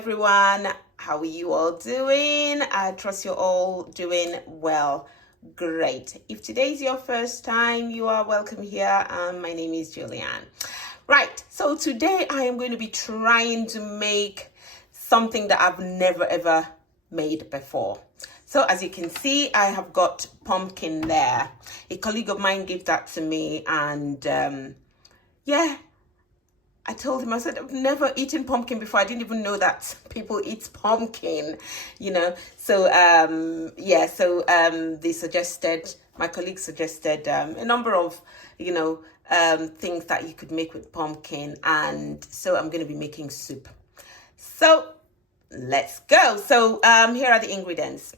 everyone. How are you all doing? I trust you're all doing well. Great. If today is your first time, you are welcome here. My name is Julianne. Right, so today I am going to be trying to make something that I've never ever made before. So as you can see, I have got pumpkin there. A colleague of mine gave that to me, and yeah, I told him, I said, I've never eaten pumpkin before. I didn't even know that people eat pumpkin, So, they suggested, my colleague suggested a number of, things that you could make with pumpkin. And so I'm going to be making soup. So let's go. So here are the ingredients.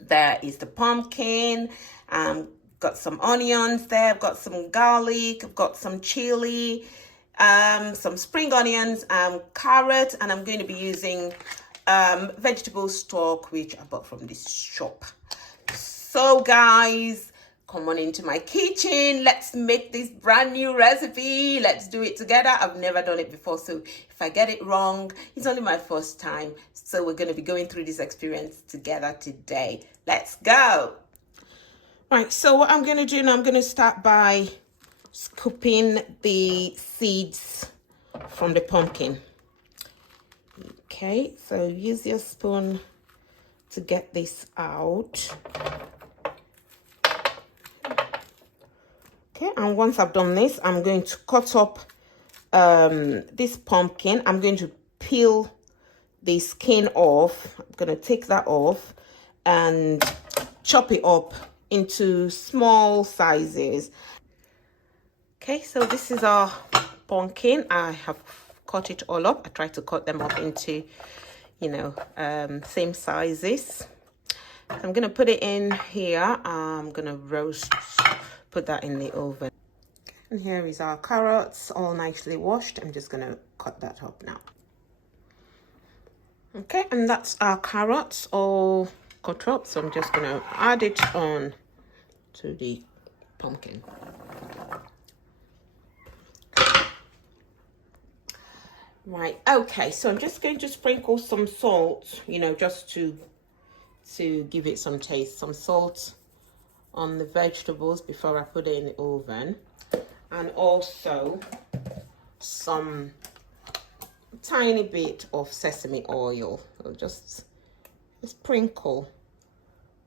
There is the pumpkin. Got some onions there. I've got some garlic. I've got some chili. Some spring onions, carrot, and I'm going to be using vegetable stock, which I bought from this shop. So guys, come on into my kitchen. Let's make this brand new recipe. Let's do it together. I've never done it before, so if I get it wrong, it's only my first time. So we're going to be going through this experience together today. Let's go. Right, so what I'm going to do now, I'm going to start by scooping the seeds from the pumpkin. Okay, so use your spoon to get this out. Okay, and once I've done this, I'm going to cut up this pumpkin. I'm going to peel the skin off. I'm going to take that off and chop it up into small sizes. Okay, so this is our pumpkin. I have cut it all up. I tried to cut them up into, same sizes. I'm going to put it in here. I'm going to put that in the oven. And here is our carrots, all nicely washed. I'm just going to cut that up now. Okay, and that's our carrots all cut up. So I'm just going to add it on to the pumpkin. Right, okay, so I'm just going to sprinkle some salt, just to give it some taste, some salt on the vegetables before I put it in the oven, and also some tiny bit of sesame oil. So just a sprinkle,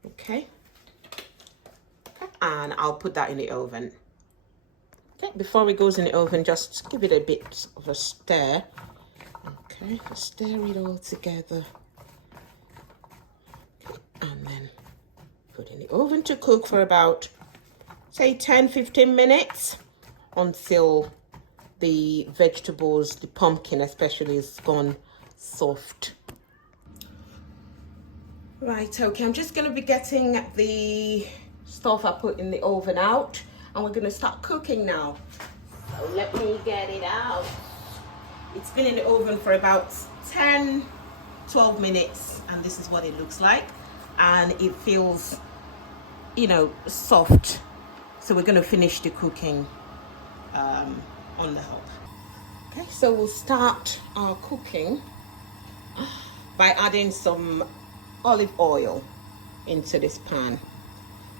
okay, and I'll put that in the oven. Okay, before it goes in the oven, just give it a bit of a stir. Okay, stir it all together. Okay, and then put in the oven to cook for about, say, 10-15 minutes until the vegetables, the pumpkin especially, is gone soft. Right, okay, I'm just going to be getting the stuff I put in the oven out, and we're going to start cooking now. So let me get it out. It's been in the oven for about 10-12 minutes, and this is what it looks like, and it feels, soft. So we're going to finish the cooking on the hob. Okay, so we'll start our cooking by adding some olive oil into this pan.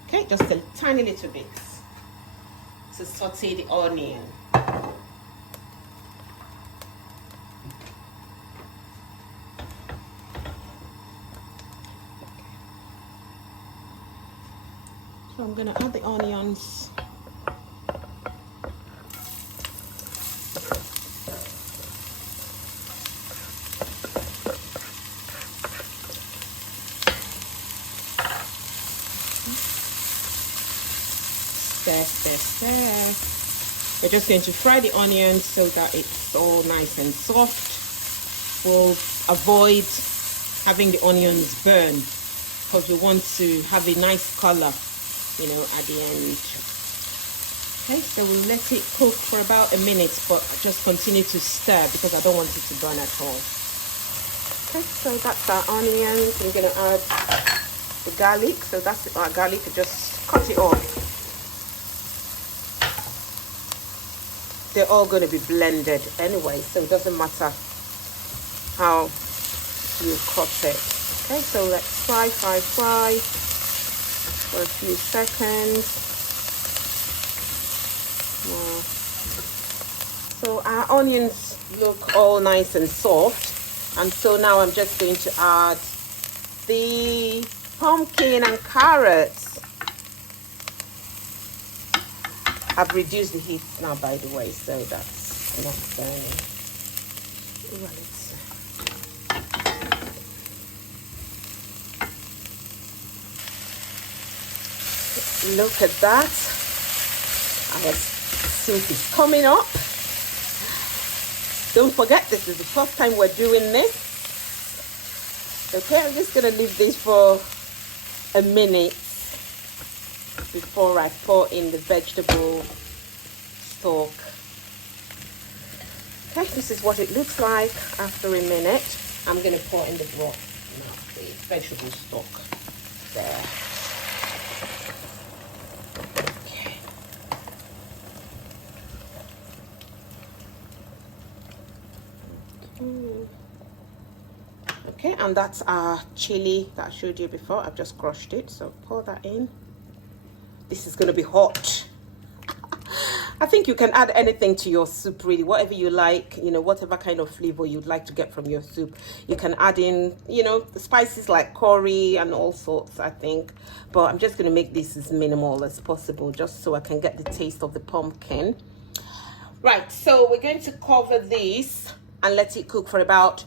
Okay, just a tiny little bit to saute the onion. So I'm going to add the onions. Stir. We're just going to fry the onions so that it's all nice and soft. We'll avoid having the onions burn because we want to have a nice color, at the end. Okay, so we'll let it cook for about a minute, but just continue to stir because I don't want it to burn at all. Okay, so that's our onions. I'm going to add the garlic. So that's our garlic. Just cut it off. They're all going to be blended anyway, so it doesn't matter how you cut it. Okay, so let's fry for a few seconds. Wow. So our onions look all nice and soft, and so now I'm just going to add the pumpkin and carrots. I've reduced the heat now, by the way, so that's not burning. Right. Look at that. Our soup is coming up. Don't forget, this is the first time we're doing this. Okay, I'm just going to leave this for a minute before I pour in the vegetable stock. Okay, this is what it looks like after a minute. I'm going to pour in the broth now, the vegetable stock there. Okay, and that's our chili that I showed you before. I've just crushed it, so pour that in. This is going to be hot. I think you can add anything to your soup, really, whatever you like, you know, whatever kind of flavor you'd like to get from your soup. You can add in, you know, the spices like curry and all sorts, I think. But I'm just going to make this as minimal as possible, just so I can get the taste of the pumpkin. Right, so we're going to cover this and let it cook for about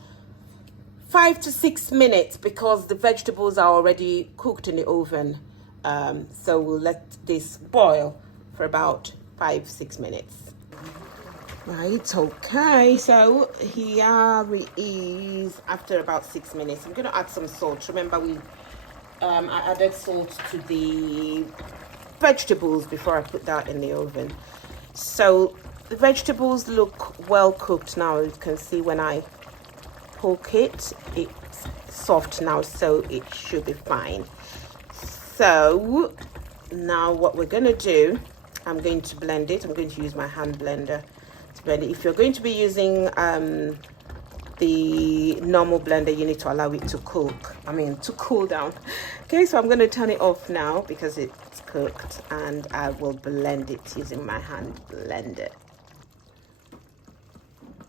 5 to 6 minutes because the vegetables are already cooked in the oven. So we'll let this boil for about 5-6 minutes. Right, okay, so here it is after about 6 minutes. I'm going to add some salt. Remember, I added salt to the vegetables before I put that in the oven. So the vegetables look well cooked now. You can see when I poke it, it's soft now, so it should be fine. So now what we're going to do, I'm going to blend it. I'm going to use my hand blender to blend it. If you're going to be using the normal blender, you need to allow it to cool down. Okay, so I'm going to turn it off now because it's cooked, and I will blend it using my hand blender.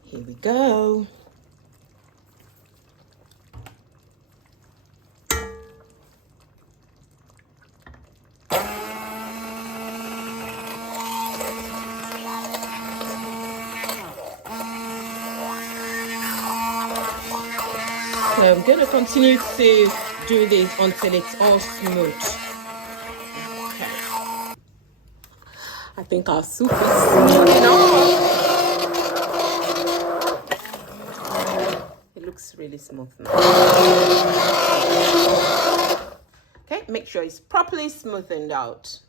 Here we go. So I'm going to continue to do this until it's all smooth. Okay. I think our soup is smooth enough. It looks really smooth now. Okay, make sure it's properly smoothened out.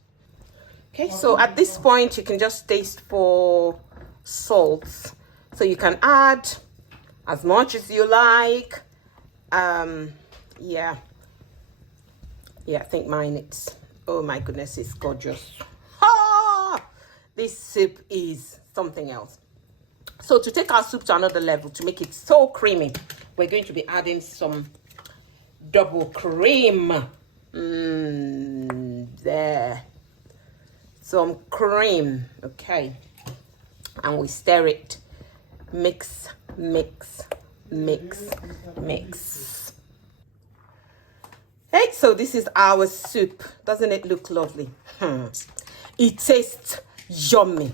Okay, so at this point you can just taste for salt. So you can add as much as you like. Yeah, I think mine, it's, oh my goodness, it's gorgeous. This soup is something else. So to take our soup to another level, to make it so creamy, we're going to be adding some double cream. There, some cream. Okay, and we stir it. Mix. Hey, so this is our soup. Doesn't it look lovely? It tastes yummy.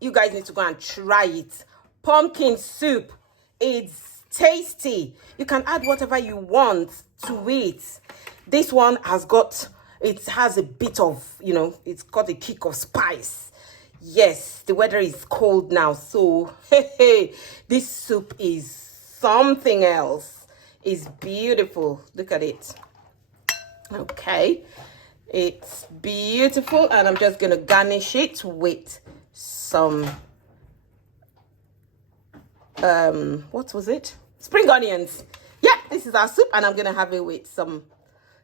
You guys need to go and try it. Pumpkin soup. It's tasty. You can add whatever you want to it. This one has a bit of, you know, it's got a kick of spice. Yes, the weather is cold now, so this soup is something else. It's beautiful. Look at it. Okay, it's beautiful, and I'm just gonna garnish it with some what was it? Spring onions. Yeah, this is our soup, and I'm gonna have it with some,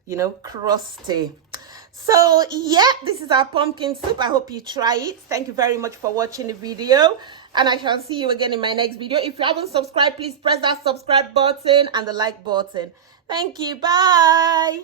you know, crusty. So yeah, this is our pumpkin soup. I hope you try it. Thank you very much for watching the video. And I shall see you again in my next video. If you haven't subscribed, please press that subscribe button and the like button. Thank you. Bye.